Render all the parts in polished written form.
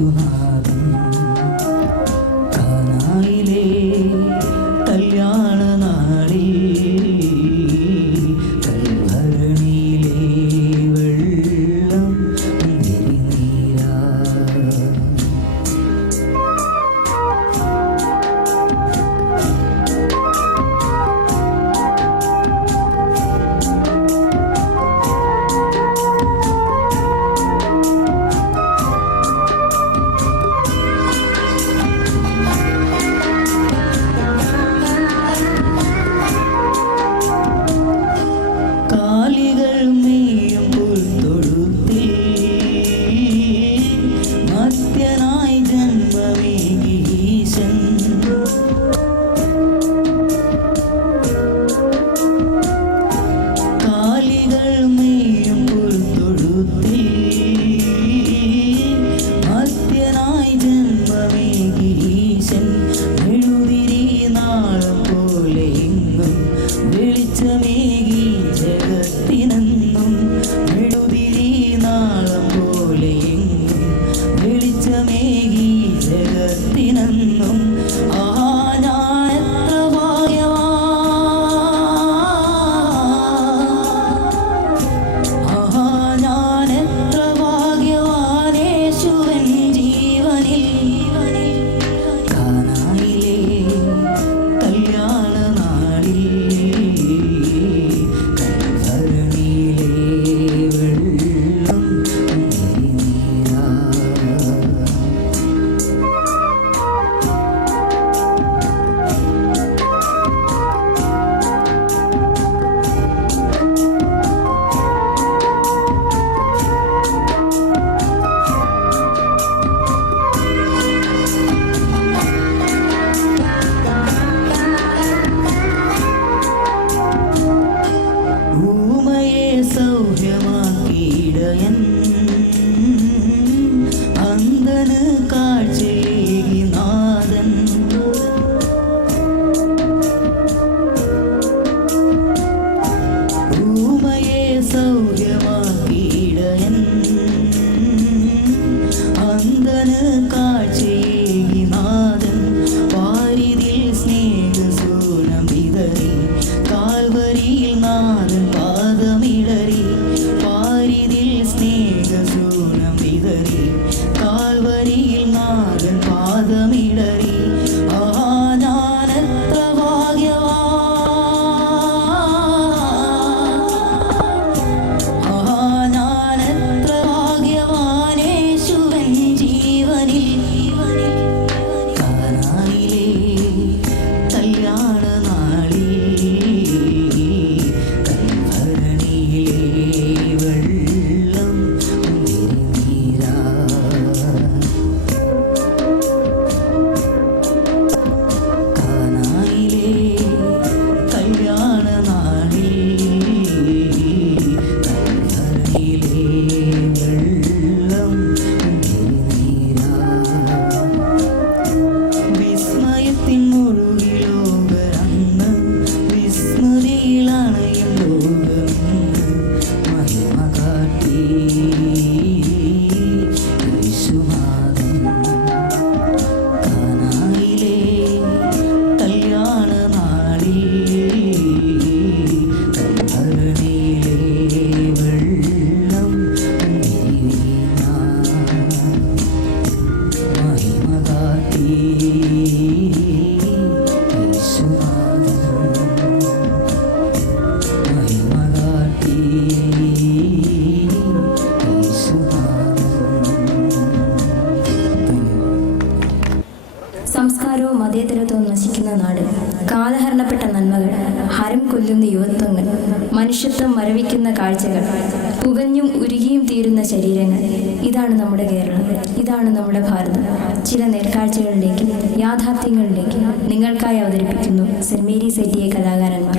യേശുനാഥൻ കാനായിലെ കല്യാണ നാളിൽ കൽഭരണിയിലെ വെള്ളം തിരിനീരാ സംസ്കാരവും മതേതരത്വവും നശിക്കുന്ന നാട്, കാലഹരണപ്പെട്ട നന്മകൾ, ഹരം കൊല്ലുന്ന യുവത്വങ്ങൾ, മനുഷ്യത്വം മരവിക്കുന്ന കാഴ്ചകൾ, പുകഞ്ഞും ഉരുകിയും തീരുന്ന ശരീരങ്ങൾ. ഇതാണ് നമ്മുടെ കേരളം, ഇതാണ് നമ്മുടെ ഭാരതം. ചില നേർക്കാഴ്ചകളിലേക്ക്, യാഥാർത്ഥ്യങ്ങളിലേക്ക് നിങ്ങൾക്കായി അവതരിപ്പിക്കുന്നു സെന്റ് മേരീസ് ഐ.ടി.ഐ കലാകാരന്മാർ.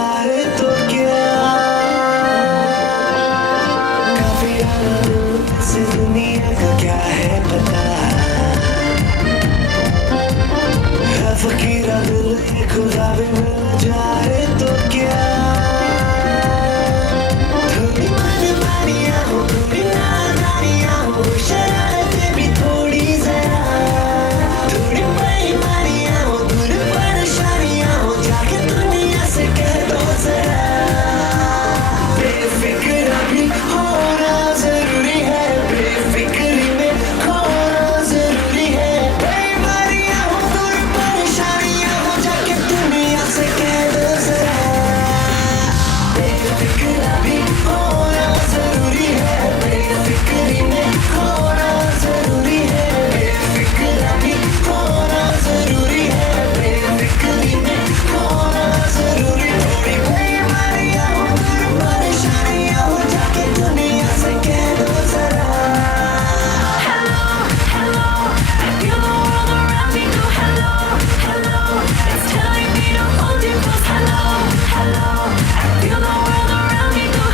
जाए तो क्या काफी आनंद से दुनिया का क्या है पता है फकीरा दिल ये खुदा भी मिल जाए तो क्या थोड़ी मनमानियाँ हो थोड़ी नादानियाँ हो शरारतें भी थोड़ी जरा थोड़ी बेईमानियाँ हो दूर परेशानियाँ हो जाके दुनिया से कह दो जरा बेफिक्र भी होना जरूरी है बेफिक्री में खोना जरूरी है बेईमानियाँ हो दूर परेशानियाँ हो जाके दुनिया से कह दो जरा बेफिक्र भी होना जरूरी है बेफिक्री में खोना जरूरी है बेफिक्र भी होना जरूरी है बेफिक्री में खोना जरूरी थोड़ी बेईमानियाँ हो दूर परेशानियाँ हो जाके दुनिया से कह दो जरा Hello, hello, I feel the world around me go hello, hello. It's telling me to hold you close. Hello, hello, I feel the world around me go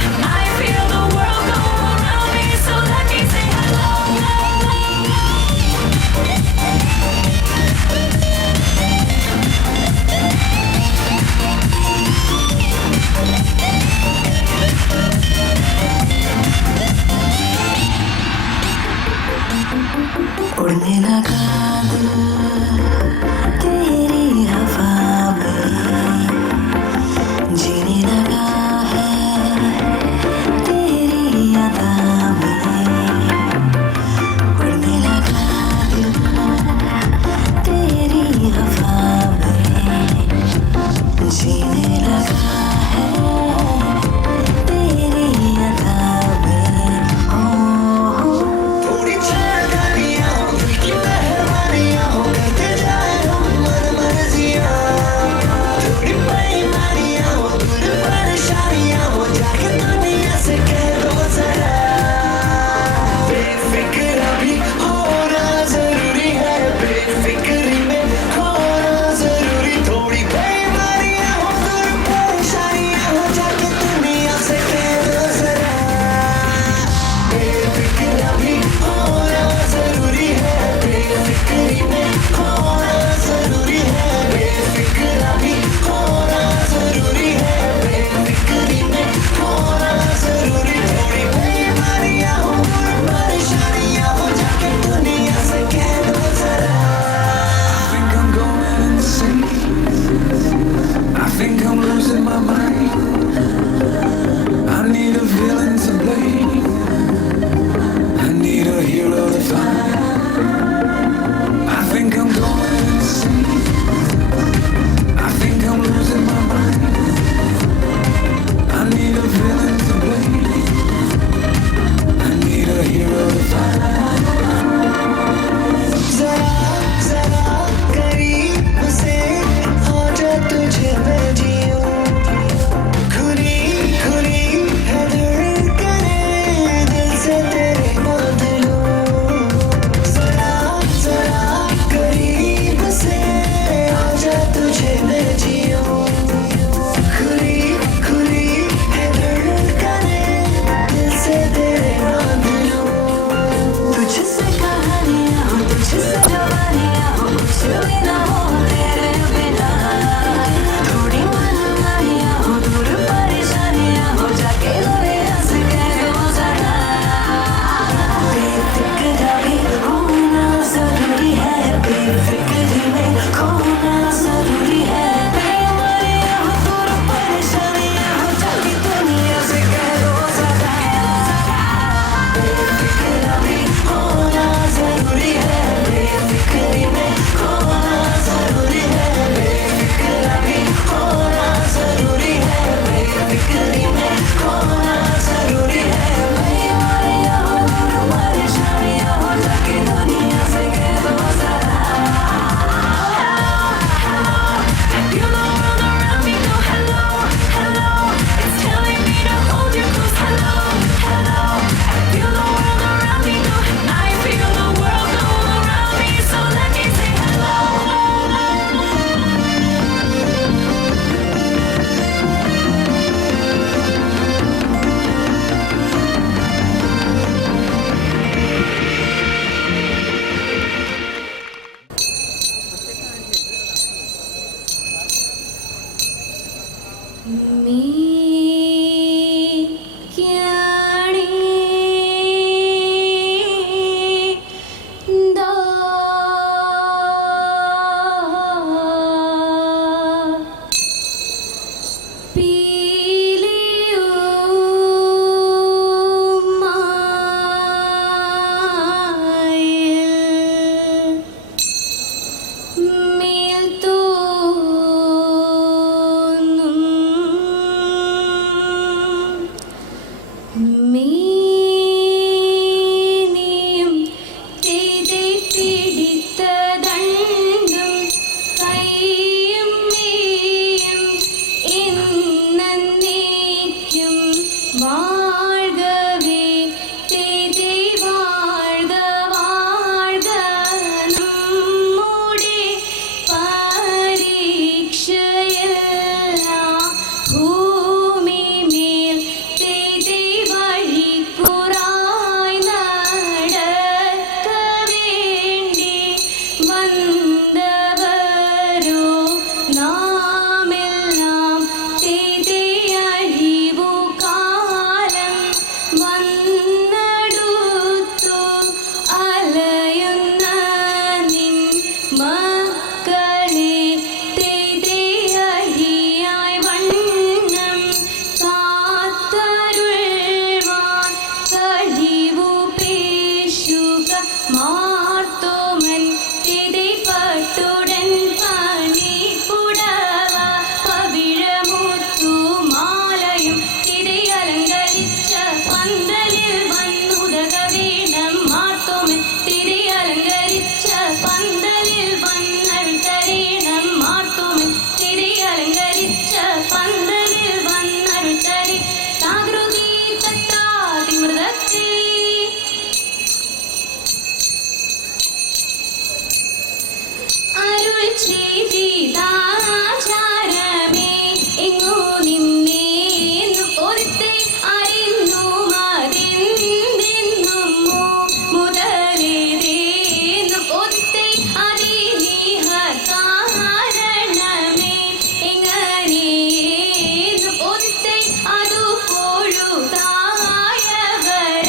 തായവര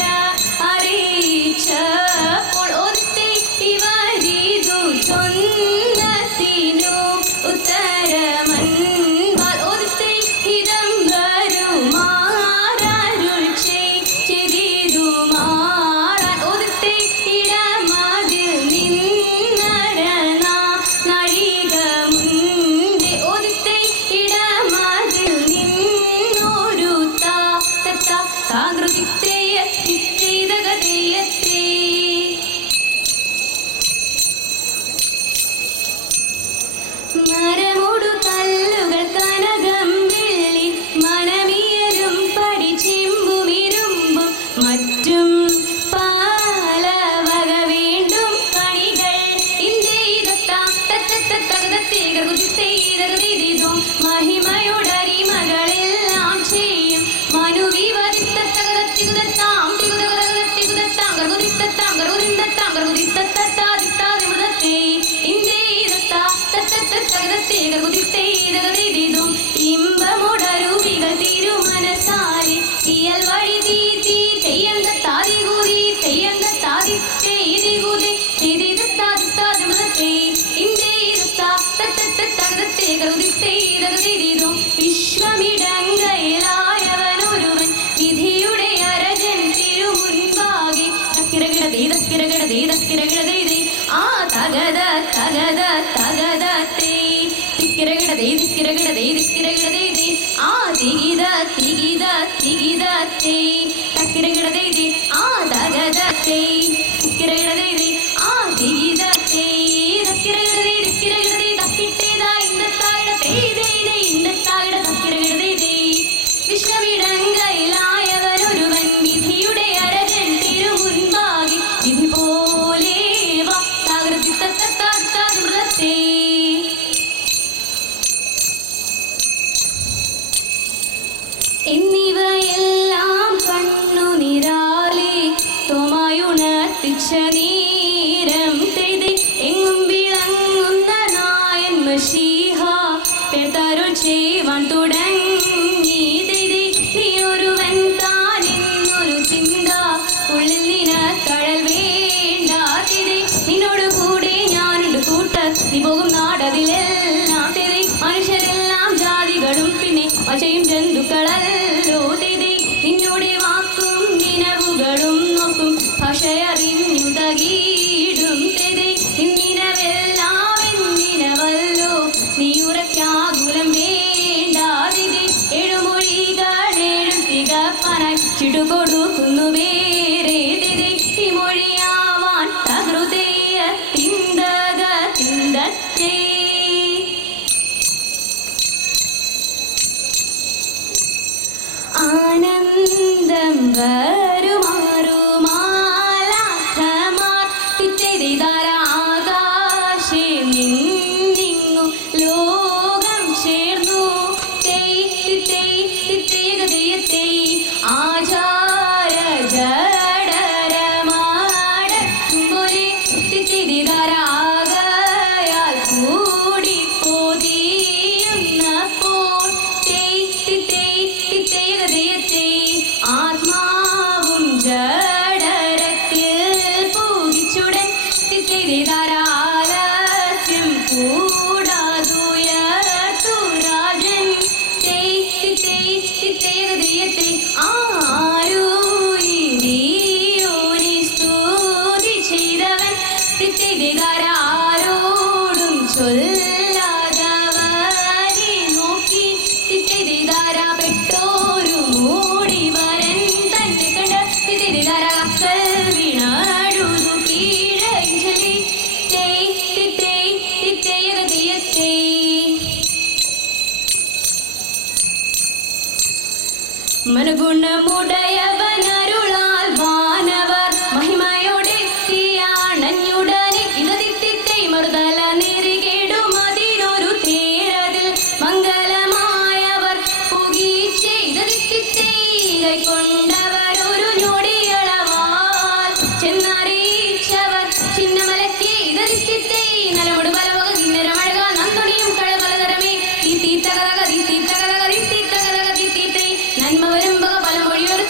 അറിയിച്ചപ്പോൾ ഒത്തി ഇവരിതു ചൊന്നത്തിനു ഉത്തരമൻപാൽ ഒത്തി ഹിതം വരുമാരരുൾ ചെയ്തിതു മാറാൻ ഒത്തി ഇടമതിൽ നിന്നരനാ നഴിക മുൻപേ ഒത്തി ഇടമതിൽ നിന്നൊരു താകൃതിത്തേയത്തെ മരമൊടു കല്ലുകൾ കനകം വെള്ളി മനമിയലും പടി ചെമ്പുമിരുമ്പും മറ്റും പല വക വീണ്ടും കണികൾ മഹിമയുടരിമകളെല്ലാം ചെയ്യും മനുവിവതിത്തത്തകതത്തികുതത്താം തികുതകതത്തികുതത്താം ഗർഗുതിത്തത്താം ഗർഗുതിന്തത്താം ഗർഗുതിത്തത്തത്താദിത്താതിമൃതത്തെ ഇമ്പമുടരുവികൾ തിരുമനസാലെ ഇയൽ വഴി തീ തെയ്യന്ത താതികൂതി തെയ്യന്ത താതി തെയ്തികൂതി തെയ്തിതത്താദിത്താതിമൃതത്തെ വിശ്വമിടങ്കയിലായവനൊരുവൻ വിധിയുടെ അരജൻ തിരുമുൻപാകെ തക്കിരകിടതേ ആ തകത തകത തകതേ തിക്കിരകിടതേ ആ തികിത തികിത തികിതേ തക്കിരകിടതേ ആ തകതേ തിക്കിരകിടതേ ആ തികിതേ തക്കിരകിടതേ തക്കിട്ടേതാ ഇന്നത്തായിട തക്കിരകിടതേ വിശ്വമിടങ്കയിലായവനൊരുവൻ വിധിയുടെ അരജൻ തിരുമുൻപാകെ വിധി പോലെ വാ താകൃതിത്തത്തത്താദിമൃതത്തെ എന്നിവയെല്ലാം കണ്ണുനിരാലെ തോമായുണർത്തിച്ച നീരം തെയ്തി എങ്ങും വിളങ്ങുന്ന നായൻ മശീഹ പേർത്തരുൾ ചെയ്യുവാൻ തുടങ്ങി തെയ്തി നീ ഒരുവൻ താനെന്നൊരു ചിന്ത ഉള്ളിൽ നിനക്കഴൽ വേണ്ട തെയ്തി നിന്നോട് കൂടെ ഞാനുണ്ട് കൂട്ട നീ പോകും നാടതിലെല്ലാം തെയ്തി മനുഷ്യരെല്ലാം ജാതികളും പിന്നെ വശയും ജന്തുക്കളല്ലോ തെയ്തി നിന്നോടെ വാക്കും നിലവുകളും നോക്കും ഭാഷയറിഞ്ഞു തകീടും തെയ്തി നിന്നിനവെല്ലാം എന്നിനവല്ലോ നീ ഉറക്കാകുലം വേണ്ട തെയ്തി ഏഴുമൊഴികളേഴും തികപ്പനായി ചിടുകൊടുക്കുന്നു വേറെ തെയ്തി ഈ മൊഴിയാവാൻ തകൃതേയ തിന്തക തിന്തത്തേ ആനന്ദം വരുമാറുമാലാഖമാർ തിറ്റെയ്താരാകാശേ നിന്നിങ്ങു ലോകം ചേർന്നു തിത്തേകതയത്തെ ആചാര ജഡരമാടൊരു തിറ്റെയ്താരാകയാൽ കൂടി പോതിയുന്നപ്പോൾ തിത്തേകതയത്തെ ആത്മാവും ജഡരത്തിൽ പൂകിച്ചുടൻ തിത്തേതാരാലസ്യം കൂടാതുയർത്തു രാജൻ തിത്തേകതയത്തെ ആരൂരിയോനെ സ്തുതി ചെയ്തവൻ തിത്തേതാരാരോടും ചൊല്ലാതവനെ നോക്കി തിത്തേതാരാപ്പെട്ടോരു മൂടി വരൻ തന്നെ കണ്ട തിത്തേതാരാക്കൽ വീണാടുതു കീഴഞ്ചലി തിത്തേകതയത്തെ മനഗുണമുടയവനരുളാൽ വാനവർ മഹിമയോടെത്തിയാണഞ്ഞുടനെ ഇതതിത്തിത്തെ മറുതല നെറികേടുമതിനൊരു തേരതിൽ മംഗലമായവർ പുകീച്ചെയ്തതിത്തിത്തെ കൈക്കൊണ്ടവരൊരു ഞൊടിയളവാൽ ചെന്നറിയിച്ചവർ ചിന്നമലക്കെ ഇതതിത്തിത്തെ നലമുട് പലവക കിന്നരമഴക നന്ദൊടിയും കഴപലതരമേ നന്മ വരുമ്പക പലമൊഴിയൊരു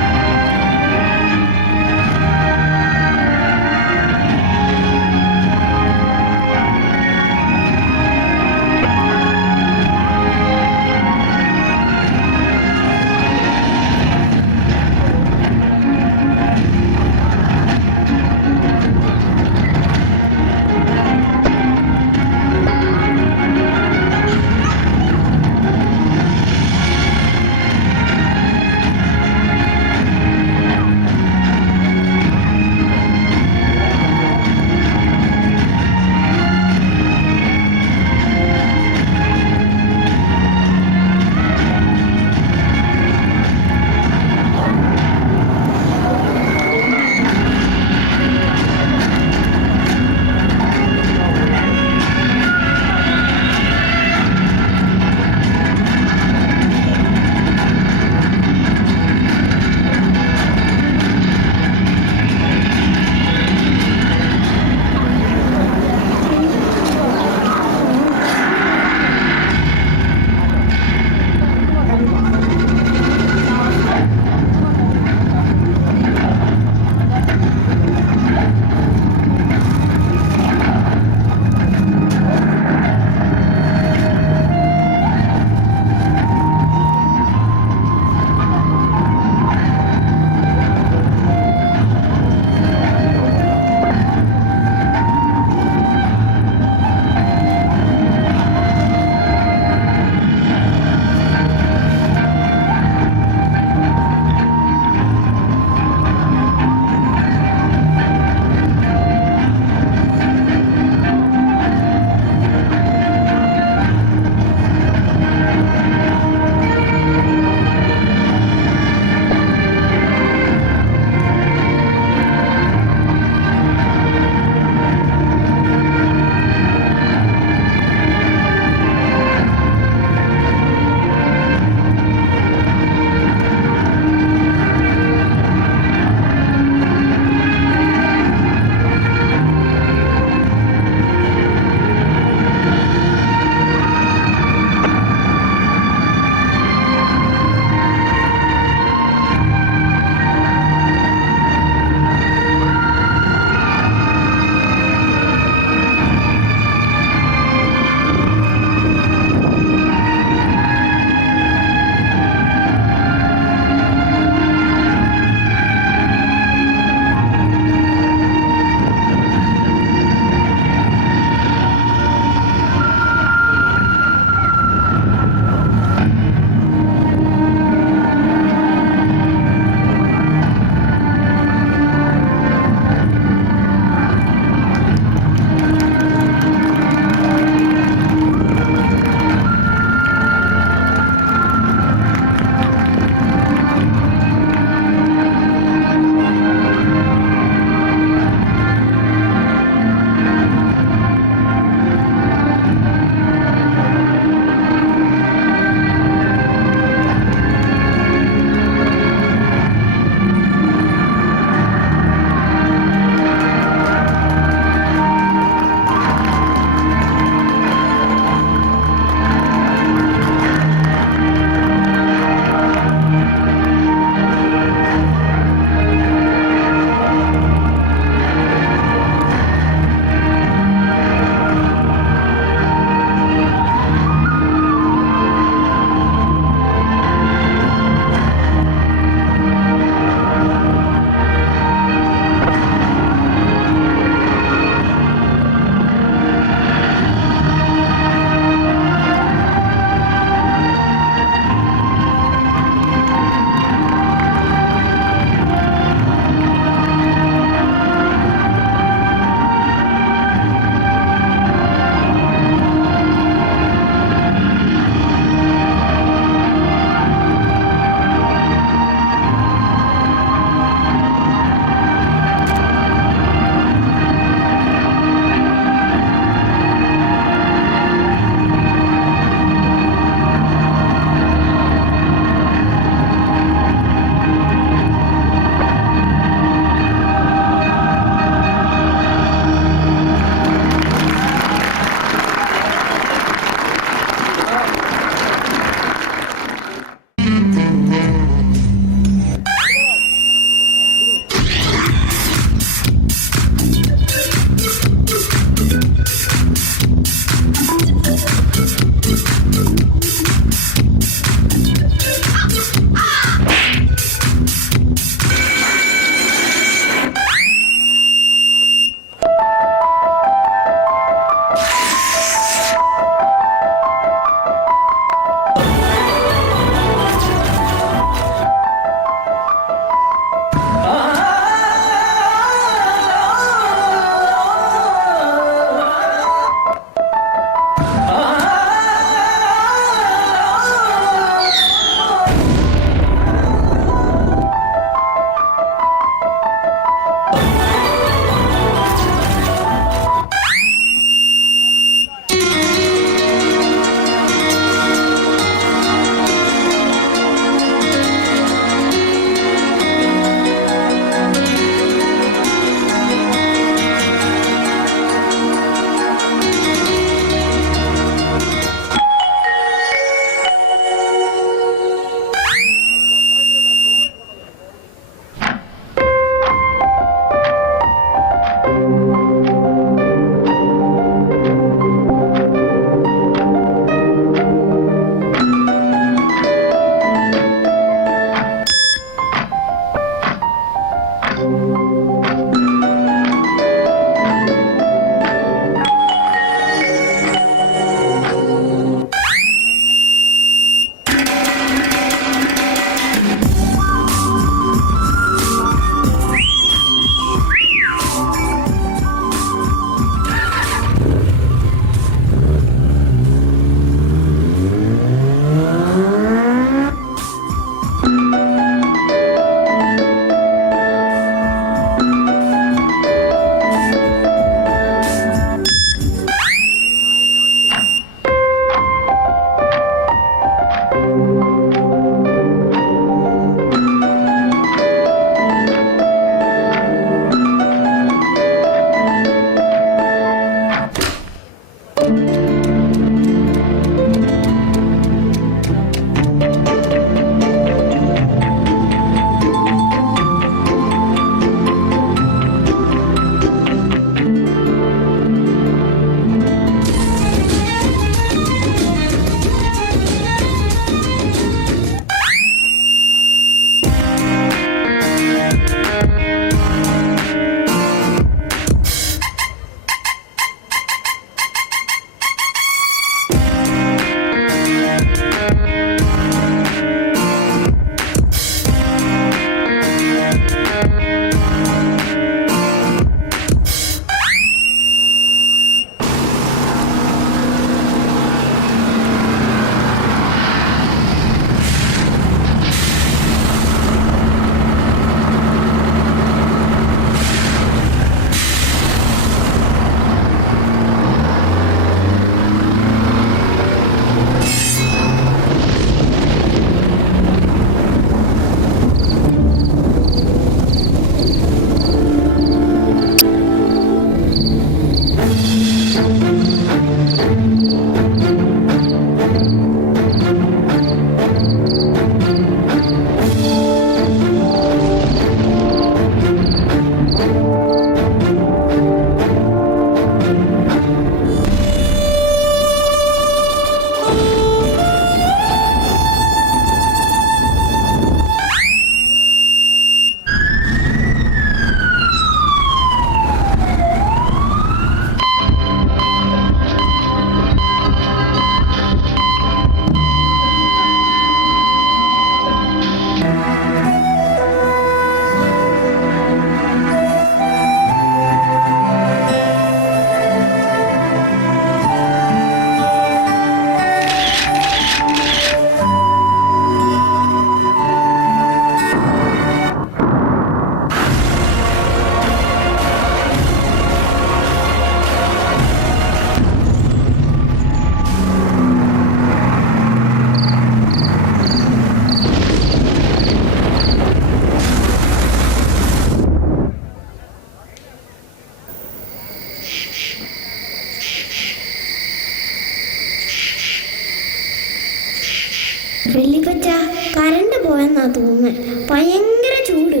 വെള്ളിപ്പച്ച കറണ്ട് പോയെന്നാ തോന്നുന്നത്. ഭയങ്കര ചൂട്.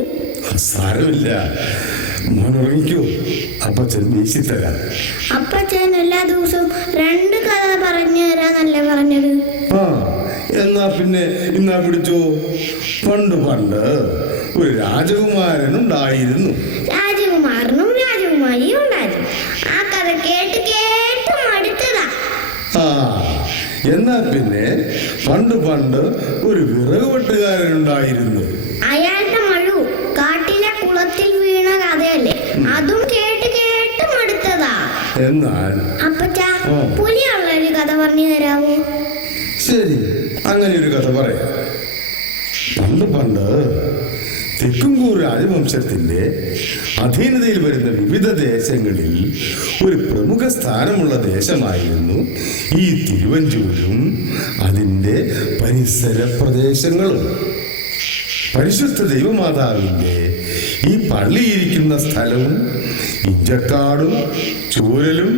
സാരമില്ല, മോൻ ഉറങ്ങിക്കോ, അപ്പച്ചൻ വീശി തരാം. അപ്പച്ചൻ എല്ലാ ദിവസവും 2 കഥ പറഞ്ഞു തരാന്നല്ലേ പറഞ്ഞത്? ആ, എന്നാ പിന്നെ ഇന്നാ പിടിച്ചോ. പണ്ട് ഒരു രാജകുമാരൻ ഉണ്ടായിരുന്നു. രാജകുമാരനും രാജകുമാരിയും ഉണ്ടായിരുന്നു. ആ കഥ കേട്ട് കേട്ട് മടുത്തതാ. ആ, എന്നാ പിന്നെ പണ്ട് ഒരു വിറക് വെട്ടുകാരൻ ഉണ്ടായിരുന്നു. അയാളുടെ മഴു കാട്ടിലെ കുളത്തിൽ വീണ കഥയല്ലേ, അതും കേട്ട് കേട്ട് മടുത്തതാ. എന്നാൽ അപ്പച്ച പുലിയുള്ള ഒരു കഥ പറഞ്ഞു തരാമോ? ശരി, അങ്ങനെ ഒരു കഥ പറയാം. പണ്ട് തെക്കുംകൂർ രാജവംശത്തിന്റെ അധീനതയിൽ വരുന്ന വിവിധ ദേശങ്ങളിൽ ഒരു പ്രമുഖ സ്ഥാനമുള്ള ദേശമായിരുന്നു ഈ തിരുവഞ്ചൂരും അതിൻ്റെ പരിസര പ്രദേശങ്ങളും. പരിശുദ്ധ ദൈവമാതാവിൻ്റെ ഈ പള്ളിയിരിക്കുന്ന സ്ഥലവും ഇഞ്ചക്കാടും ചൂരലും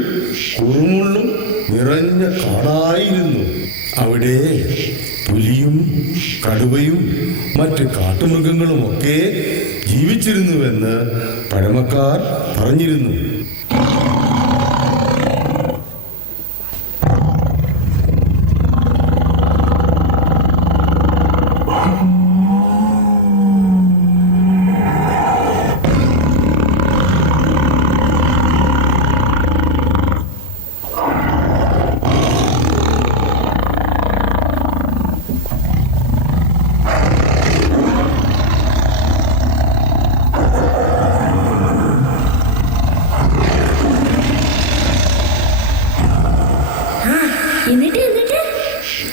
കുറുമുള്ളും നിറഞ്ഞ കാടായിരുന്നു. അവിടെ പുലിയും കടുവയും മറ്റ് കാട്ടുമൃഗങ്ങളുമൊക്കെ ജീവിച്ചിരുന്നുവെന്ന് പഴമക്കാർ പറഞ്ഞിരുന്നു. എന്നിട്ട്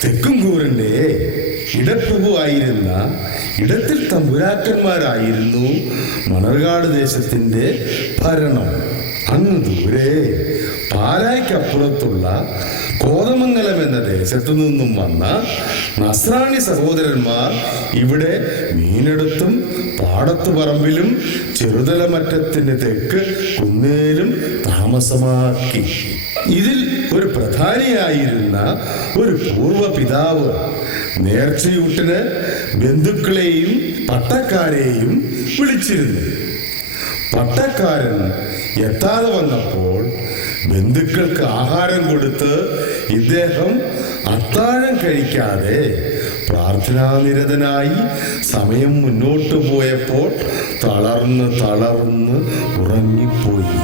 തെക്കുംകൂറിന്റെ ഇടപ്രഭുവായിരുന്ന ഇടത്തിൽ തമ്പുരാക്കന്മാരായിരുന്നു മണർകാട് ദേശത്തിന്റെ ഭരണം. അങ്ങ് ദൂരെ പാലായ്ക്കപ്പുറത്തുള്ള കോതമംഗലം എന്ന ദേശത്തു നിന്നും വന്ന നസ്രാണി സഹോദരന്മാർ ഇവിടെ മീനെടുത്തും പാടത്തുപറമ്പിലും ചെറുതലമറ്റത്തിന് തെക്ക് കുന്നേലും താമസമാക്കി. ഇതിൽ ഒരു പ്രധാനിയായിരുന്ന ഒരു പൂർവ്വ പിതാവ് നേർച്ചയൂട്ടിന് ബന്ധുക്കളെയും പട്ടക്കാരെയും വിളിച്ചിരുന്നു. പട്ടക്കാരൻ എത്താതെ വന്നപ്പോൾ ബന്ധുക്കൾക്ക് ആഹാരം കൊടുത്ത് ഇദ്ദേഹം അത്താഴം കഴിക്കാതെ പ്രാർത്ഥനാനിരതനായി സമയം മുന്നോട്ടു പോയപ്പോൾ തളർന്ന് ഉറങ്ങിപ്പോയി.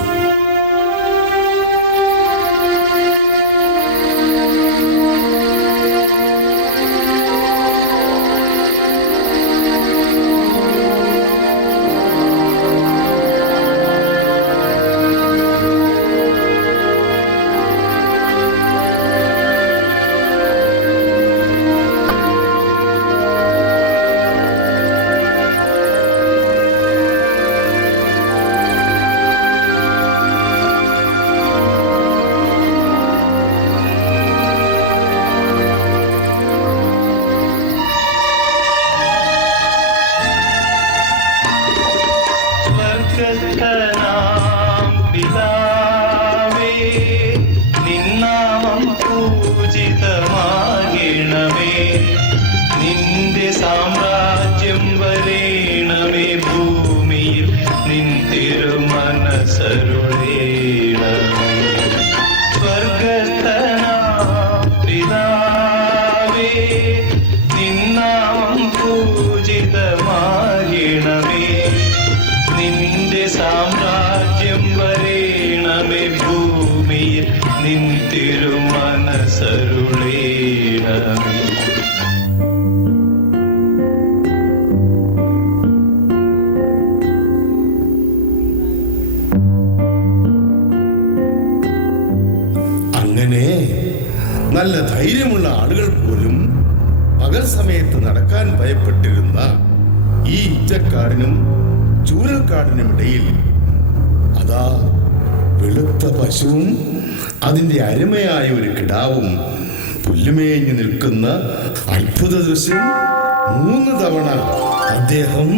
അങ്ങനെ നല്ല ധൈര്യമുള്ള ആളുകൾ പോലും പകൽ സമയത്ത് നടക്കാൻ ഭയപ്പെട്ടിരുന്ന ഈ ഇറ്റക്കാടിനും ചൂരൽക്കാടിനും ഇടയിൽ അതാ വെളുത്ത പശുവും അതിന്റെ അരുമയായ ഒരു കിടാവും പുല്ലുമേഞ്ഞു നിൽക്കുന്ന അത്ഭുത ദൃശ്യം 3 തവണ അദ്ദേഹം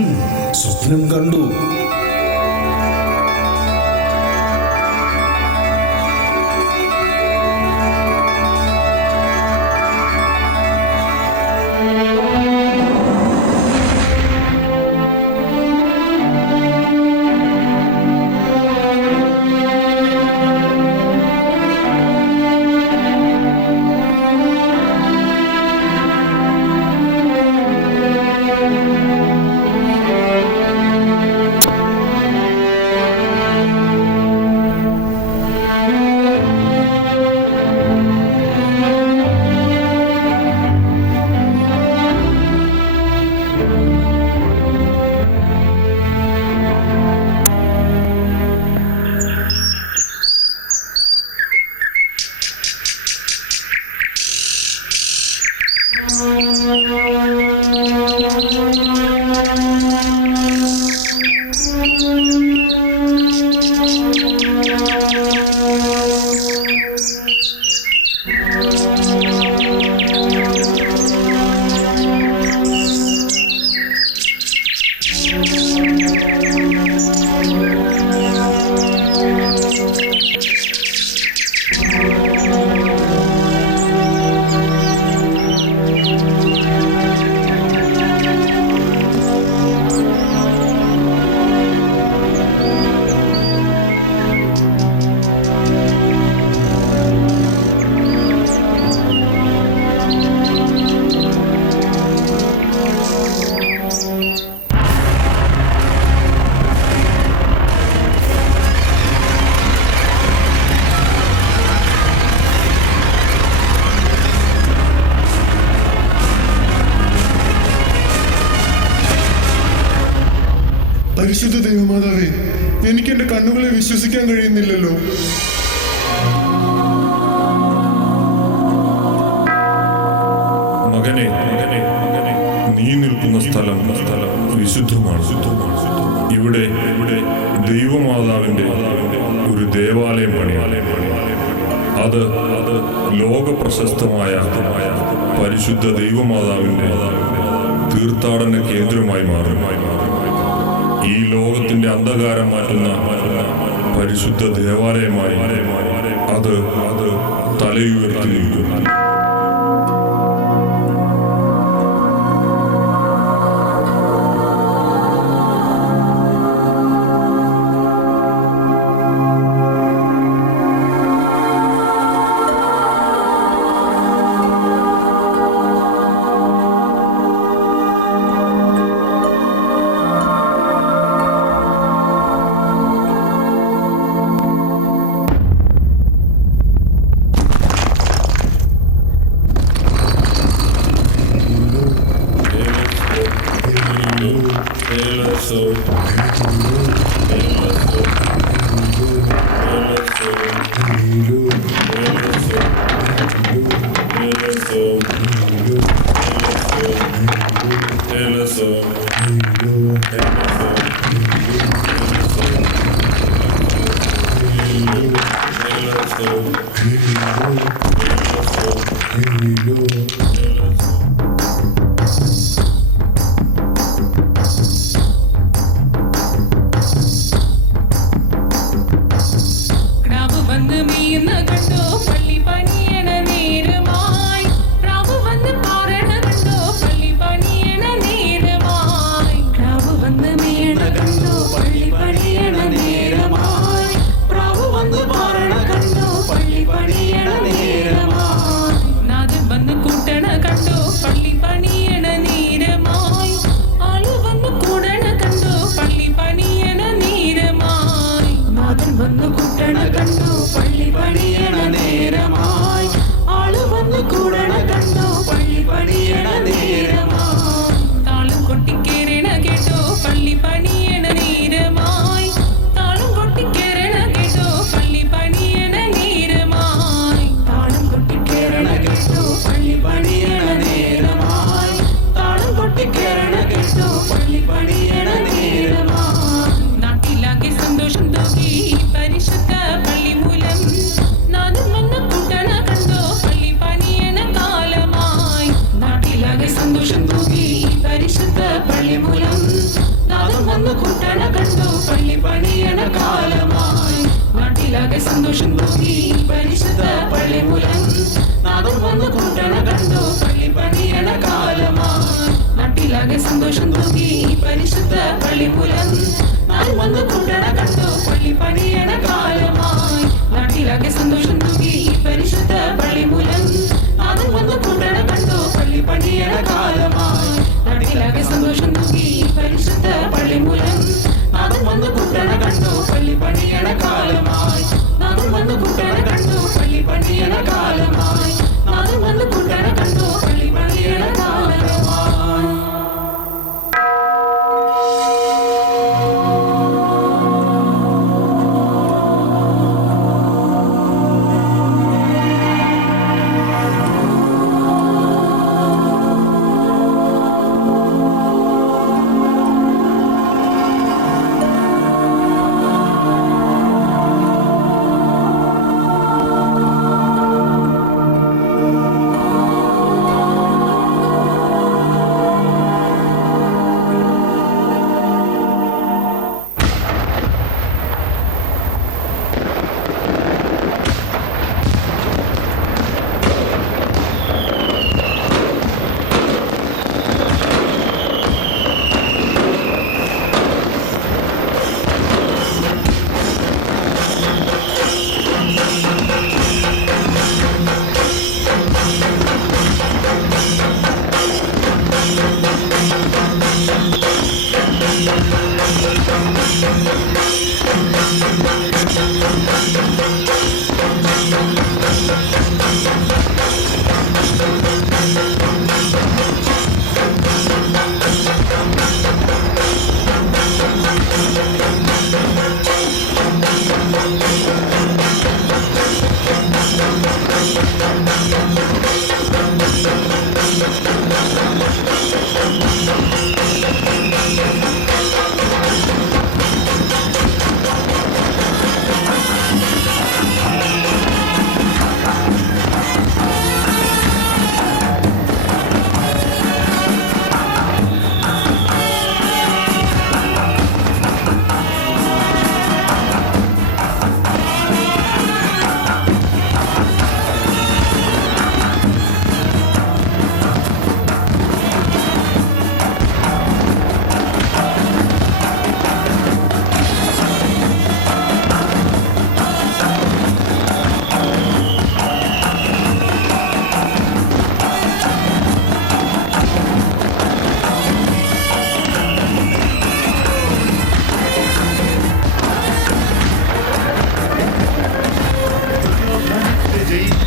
സ്വപ്നം കണ്ടു. പരിശുദ്ധ ദൈവമാതാവേ, എനിക്ക് എന്റെ കണ്ണുകളെ വിശ്വസിക്കാൻ കഴിയുന്നില്ലല്ലോ. മകനെ, നീ നിൽക്കുന്ന സ്ഥലം വിശുദ്ധമാണ്. ഇവിടെ ദൈവമാതാവിന്റെ ഒരു ദേവാലയം പണിയാലയം. അത് ലോക പ്രശസ്തമായ പരിശുദ്ധ ദൈവമാതാവിന്റെ തീർത്ഥാടന കേന്ദ്രമായി മാറും. ഈ ലോകത്തിന്റെ അന്ധകാരം മാറ്റുന്ന പരിശുദ്ധ ദേവാലയമായി അത് തലയുയർത്തി നിൽക്കും.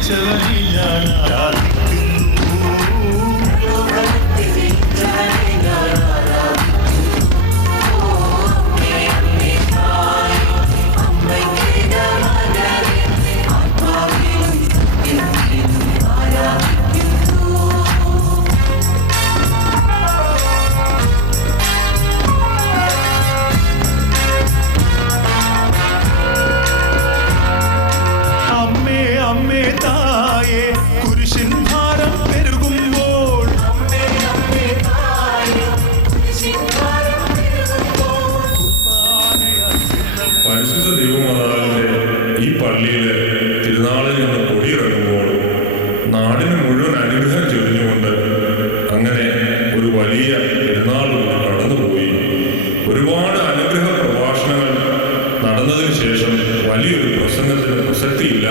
ജനിച്ചവനെ ഞാൻ ആരാധിക്കുന്നു. അമ്മേ തായേ കുരിശിൻ ഭാരം പെരുകുമ്പോൾ പരിശുദ്ധ ദൈവമാതാവിന്റെ ഈ പള്ളിയിലെ തിരുനാളിൽ നിന്ന് കൊടിയിറങ്ങുമ്പോൾ നാടിന് മുഴുവൻ അനുഗ്രഹം ചൊരിഞ്ഞുകൊണ്ട് അങ്ങനെ ഒരു വലിയ പെരുന്നാൾ കടന്നുപോയി. ഒരുപാട് അനുഗ്രഹ പ്രഭാഷണങ്ങൾ നടന്നതിന് ശേഷം വലിയൊരു പ്രസംഗത്തിന് പ്രസക്തിയില്ല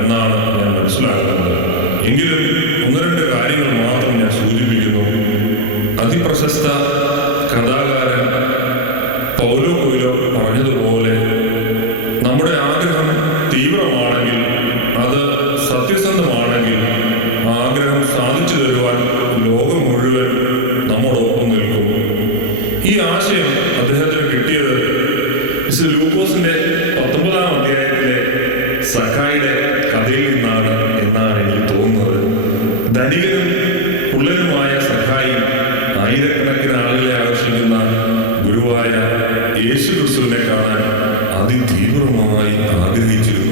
എന്നാണ് ഞാൻ മനസ്സിലാക്കുന്നത്. എങ്കിലും ഒന്ന് രണ്ട് കാര്യങ്ങൾ മാത്രം ഞാൻ സൂചിപ്പിക്കുന്നു. അതിപ്രശസ്ത കഥാകാരൻ പൗലോ കൊയ്ലോ പറഞ്ഞതുപോലെ നമ്മുടെ ആഗ്രഹം തീവ്രമാണെങ്കിൽ, അത് സത്യസന്ധമാണെങ്കിൽ, ആഗ്രഹം സാധിച്ചു തരുവാൻ ലോകം മുഴുവൻ നമ്മോടൊപ്പം നിൽക്കും. ഈ ആശയം അദ്ദേഹത്തിന് കിട്ടിയത് ലൂക്കോസിന്റെ 19-ാം അധ്യായത്തിലെ സഖായിയുടെ കഥയിൽ നിന്നാണ് എന്നാണ് എനിക്ക് തോന്നുന്നത്. ധനികനും കുള്ളനുമായ സഖായി ആയിരക്കണക്കിന് ആളുകളെ ആകർഷിക്കുന്ന ഗുരുവായ യേശു ക്രിസ്തുവിനെ കാണാൻ അതിതീവ്രമായി ആഗ്രഹിച്ചിരുന്നു.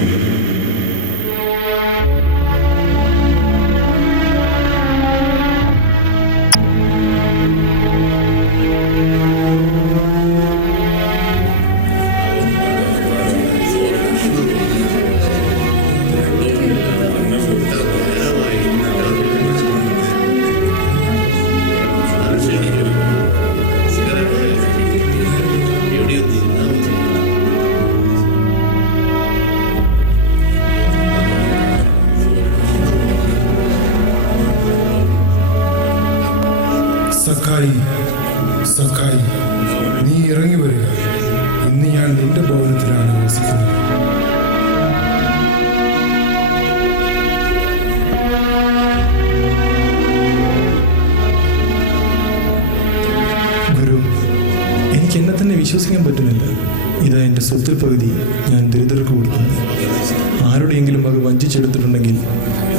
സഖായി, നീ ഇറങ്ങി വരിക. ഇന്ന് ഞാൻ നിന്റെ ഭവനത്തിലാണ് വസിക്കുന്നത്. ഗുരു, എനിക്ക് എന്നെ തന്നെ വിശ്വസിക്കാൻ പറ്റുന്നില്ല. ഇതാ എൻ്റെ സ്വത്തിൽ പകുതി ഞാൻ ദരിദ്രർക്ക് കൊടുക്കുന്നു. ആരുടെയെങ്കിലും വക വഞ്ചിച്ചെടുത്തിട്ടുണ്ടെങ്കിൽ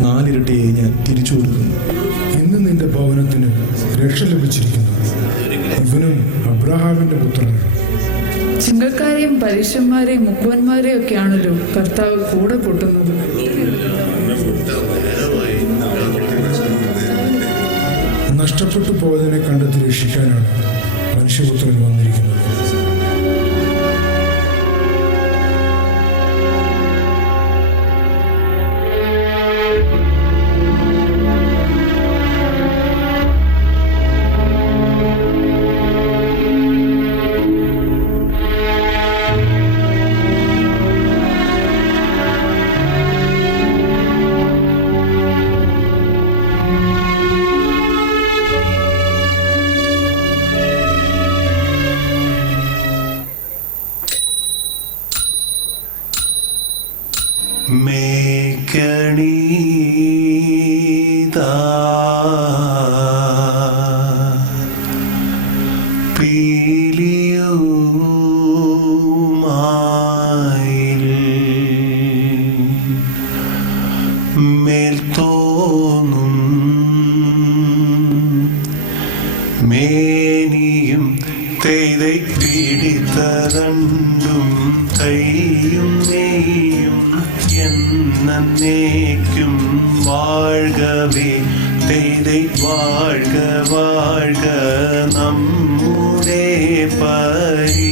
4 ഇരട്ടിയായി ഞാൻ തിരിച്ചു കൊടുക്കുന്നു. ഇന്ന് നിന്റെ ഭവനത്തിന് രക്ഷ ലഭിച്ചിരിക്കുന്നു. ഇവനും അബ്രഹാമിന്റെ പുത്രനാണ്. ചിങ്കക്കാരെയും പരീക്ഷന്മാരെയും മുക്കുവന്മാരെയും ഒക്കെയാണല്ലോ കർത്താവ് കൂടെ കൂട്ടുന്നത്. നഷ്ടപ്പെട്ടു പോയതിനെ കണ്ടെത്തി രക്ഷിക്കാനാണ് മനുഷ്യപുത്രൻ വന്നിരിക്കുന്നത്. മേക്കണീതാ പീലിയുമായിൽ മേൽത്തോന്നും മേനിയും തെയ്தை പിടിത്തരണ്ടും തൈയും നെയ്യും എന്നേക്കും വാഴ്കവേ തെയ്தை വാഴ്ക വാഴ്ക. നമ്മുടെ പരീക്ഷയെല്ലാം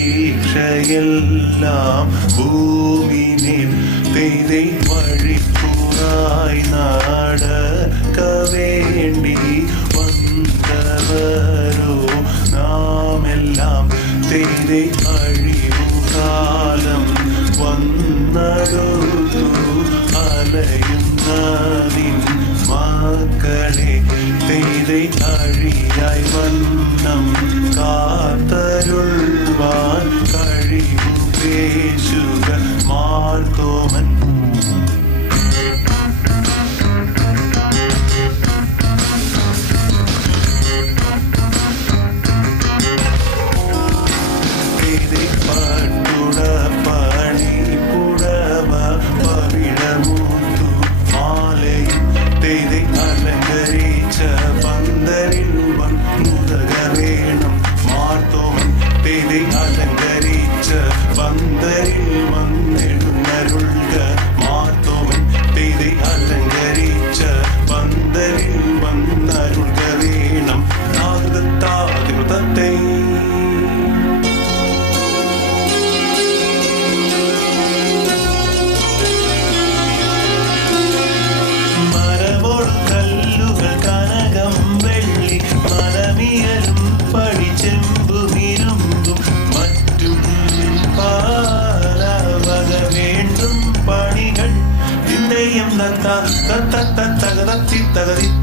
ഭൂമിനിൽ തെയ്தை വഴിപ്പുറായി നടക്ക വേണ്ടി വന്നവരോ നാമെല്ലാം തെയ്தை അഴിവുകാലം വന്നടുത്തു അലയുന്നതിൻ മക്കളെ തെയ്தை അഴിയായി വന്നം കാത്തരുൾവാൻ കഴിവു പേശുക മാർത്തോമൻ.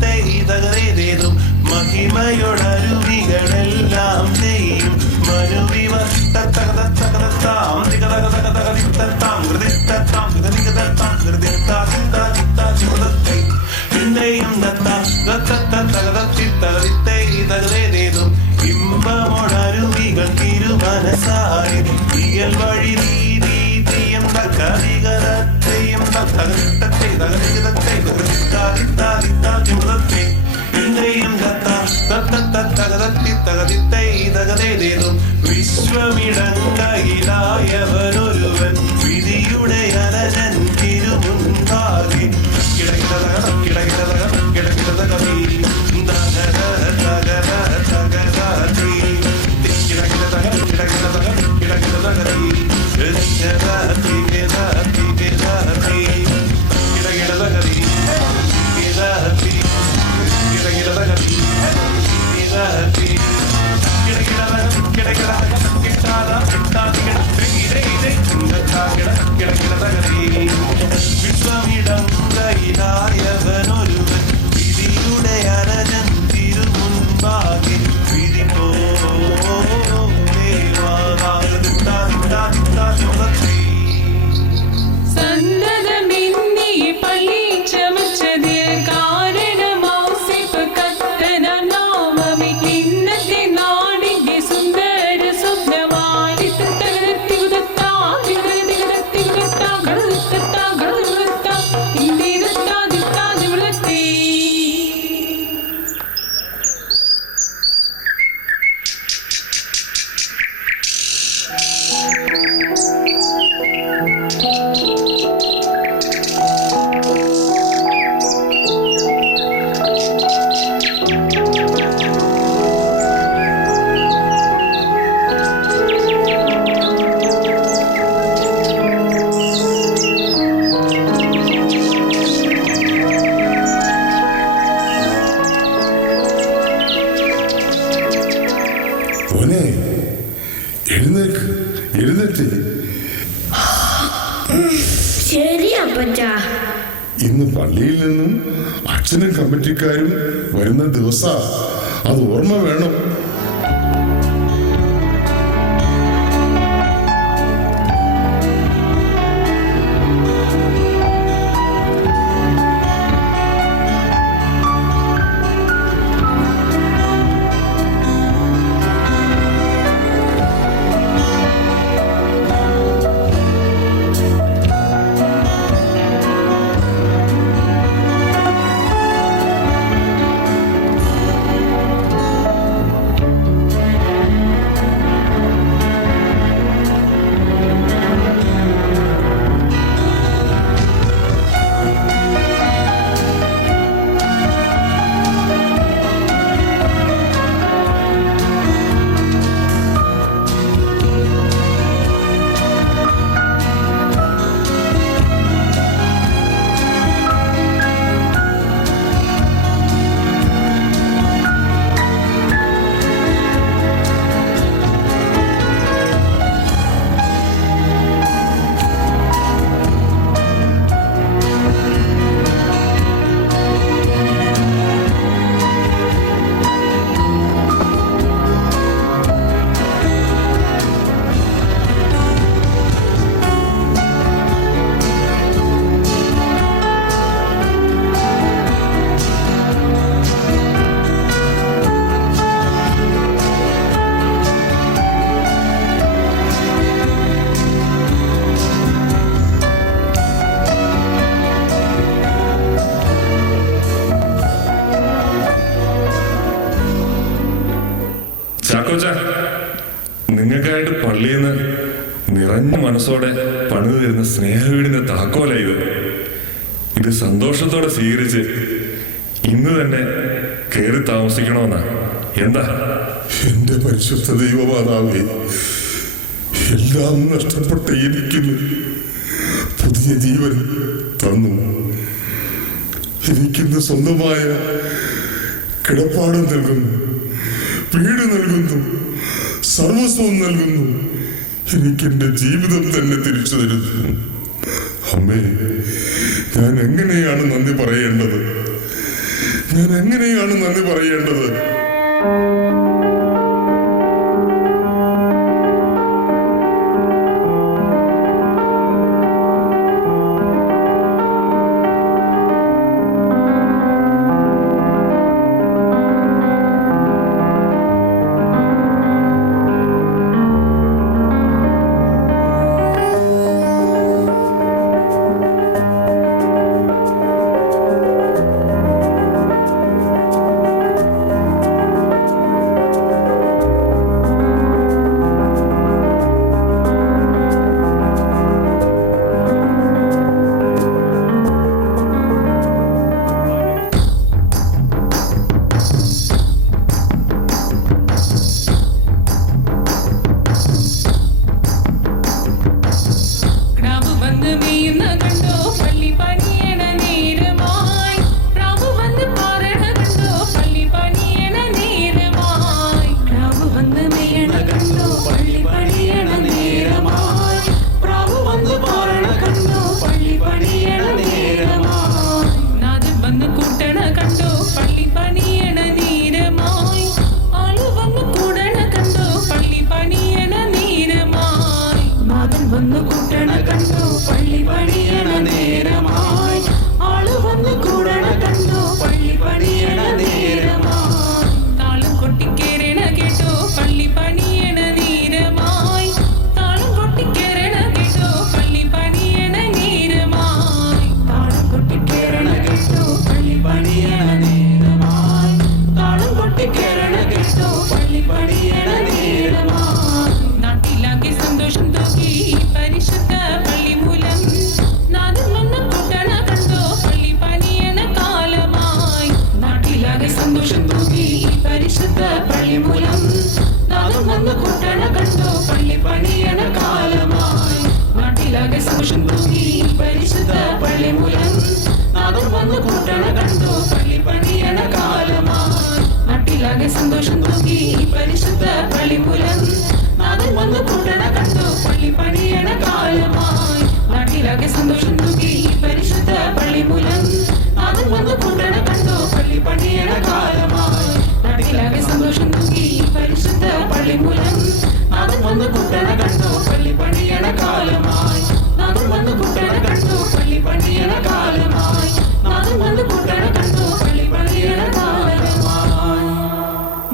തകതത്തിത്തകതിത്തേതും മഹിമയോടരുവികളെല്ലാം ചെയ്യും മനുവിവർ തകതത്തകതത്താം തികതകതകതിത്തത്താം ഹൃദിത്തത്താം ഹൃദികതത്താം ഹൃദിത്താതിത്താതിത്താതിമൃതത്തെ പിന്നെയും തകതത്തിത്തകതിത്തേതും ഇമ്പമോടരുവികൾ തിരുമനസായി ഇയൽ വഴി നീതിയും തകതികതത്തെയും തകതിത്തത്തെ തകതികതത്തെ ഹൃദിത്താതിത്താതിത്താതിമൃതത്തെ പിന്നെയും തകതത്തിത്തകതിത്തേതും വിശ്വമിടങ്കയിലായവനൊരുവൻ വിധിയുടെ അനജൻ തിരുമുൻപാകെ കിടകിടതകം കിടകിടതകം കിടകിടതകമീ വിശ്വമിടം കൈലായവനൊരുവൻ വിധിയുടെ അരജൻ തിരുമുൻപാകെ വിധി സന്തതമെന്നീ പള്ളി ചമച്ചതിൽ കാരണമാസിപ്പ് കത്തന നാമമി ഇന്നത്തെ നാടിന്റെ സുന്ദര സ്വപ്നമായി മോനെ എഴുന്നേക്ക് എഴുന്നേറ്റ്. ശരി അപ്പച്ചാ. ഇന്ന് പള്ളിയിൽ നിന്നും അച്ഛനും കമ്മിറ്റിക്കാരും വരുന്ന ദിവസാ, അത് ഓർമ്മ വേണം. ചാക്കോച്ച, നിങ്ങൾക്കായിട്ട് പള്ളിയിൽ നിന്ന് നിറഞ്ഞ മനസ്സോടെ പണിതു തരുന്ന സ്നേഹവീടിന്റെ താക്കോല ഇത് സന്തോഷത്തോടെ സ്വീകരിച്ച് ഇന്ന് തന്നെ കയറി താമസിക്കണമെന്നാ. എന്താ? എന്റെ പരിശുദ്ധ ദൈവമാതാവേ, എല്ലാം നഷ്ടപ്പെട്ട എനിക്ക് പുതിയ ജീവൻ തന്നു. എനിക്കിന്ന് സ്വന്തമായ കിടപ്പാടം നൽകുന്നു, വീട് നൽകുന്നു, സർവസ്വം നൽകുന്നു. എനിക്കെന്റെ ജീവിതം തന്നെ തിരിച്ചു തരുന്നു. അമ്മേ, ഞാൻ എങ്ങനെയാണ് നന്ദി പറയേണ്ടത്? ഞാൻ എങ്ങനെയാണ് നന്ദി പറയേണ്ടത്?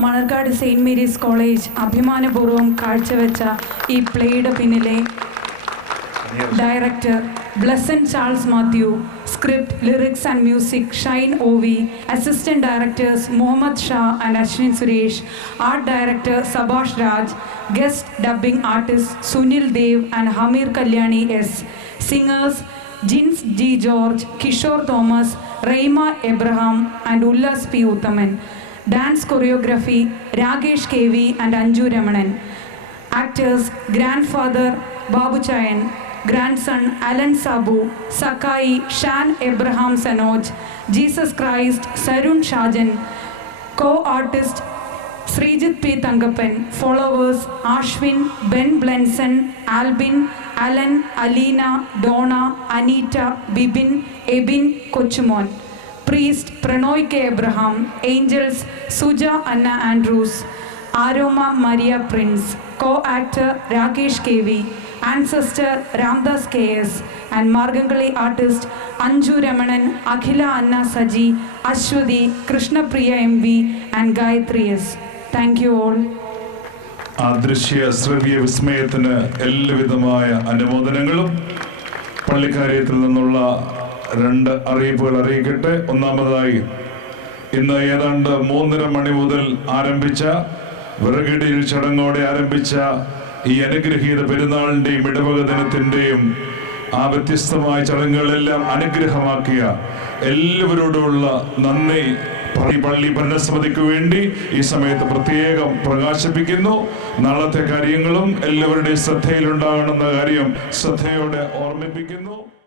മണർകാട് സെയിൻറ് മേരീസ് കോളേജ് അഭിമാനപൂർവ്വം കാഴ്ചവെച്ച ഈ പ്ലേയുടെ പിന്നിലെ director Blessen Charles Mathew, script, lyrics and music Shine OV, assistant directors Muhammad Shah and Ashwin Suresh, art director Sabash Raj, guest dubbing artist Sunil Dev and Hameer Kalyani S, singers Jins G. George, Kishore Thomas, Reyma Abraham and Ullas P. Uthaman, dance choreography Rakesh KV and Anju Ramanan, actors grandfather ബാബുചായൻ, grandson Alan Sabu, Sakai, Shan Abraham Sanoj, Jesus Christ, Sarun Shajan, co-artist Srijit P. Tangappan, followers Ashwin, Ben Blenson, Albin, Alan, Alina, Donna, Anita, Bibin, Ebin, Kochumon, priest Pranoy K. Abraham, angels Suja Anna Andrews, Aroma Maria Prince, co-actor Rakesh KV, ancestor Ramdas KS, and Margangali artist Anju Ramanan, Akhila Anna Saji, Ashwadi, Krishna Priya MV, and Gayatri S. Thank you all. അദൃശ്യ ശ്രവ്യ വിസ്മയത്തിന് എല്ലാവിധമായ അനുമോദനങ്ങളും. പള്ളിക്കാര്യത്തിൽ നിന്നുള്ള 2 അറിയിപ്പുകൾ അറിയിക്കട്ടെ. ഒന്നാമതായി, ഇന്ന് ഏതാണ്ട് 3:30 മണി മുതൽ ആരംഭിച്ച വിറകിടിയിൽ ചടങ്ങോടെ ആരംഭിച്ച ഈ അനുഗ്രഹീത പെരുന്നാളിൻ്റെയും ഇടവക ദിനത്തിൻ്റെയും ആ വ്യത്യസ്തമായ ചടങ്ങുകളെല്ലാം അനുഗ്രഹമാക്കിയ എല്ലാവരോടുമുള്ള നന്ദി പള്ളി ഭരണസമിതിക്ക് വേണ്ടി ഈ സമയത്ത് പ്രത്യേകം പ്രകാശിപ്പിക്കുന്നു. നാളത്തെ കാര്യങ്ങളും എല്ലാവരുടെയും ശ്രദ്ധയിലുണ്ടാകണമെന്ന കാര്യം ശ്രദ്ധയോടെ ഓർമ്മിപ്പിക്കുന്നു.